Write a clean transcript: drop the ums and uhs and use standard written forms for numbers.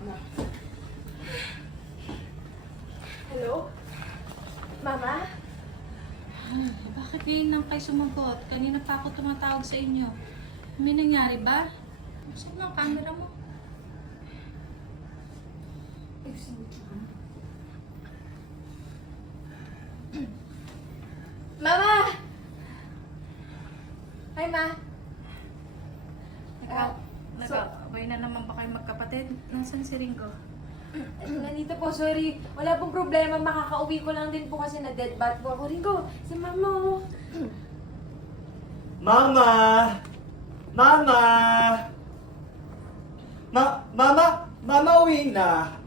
Mama. Hello? Mama? Bakit ngayon lang kayo sumagot? Kanina pa ako tumatawag sa inyo. May nangyari ba? Saan ang camera mo? Mama! Hi, Ma. Nag-away na naman ba kayo magkapatid? Nasaan si Ringo? Nandito po, sorry. Wala pong problema. Makakauwi ko lang din po kasi na dead bat po ako. Ringo, si Mama oh. Mama! Mama! Mama! Mama, uwi na!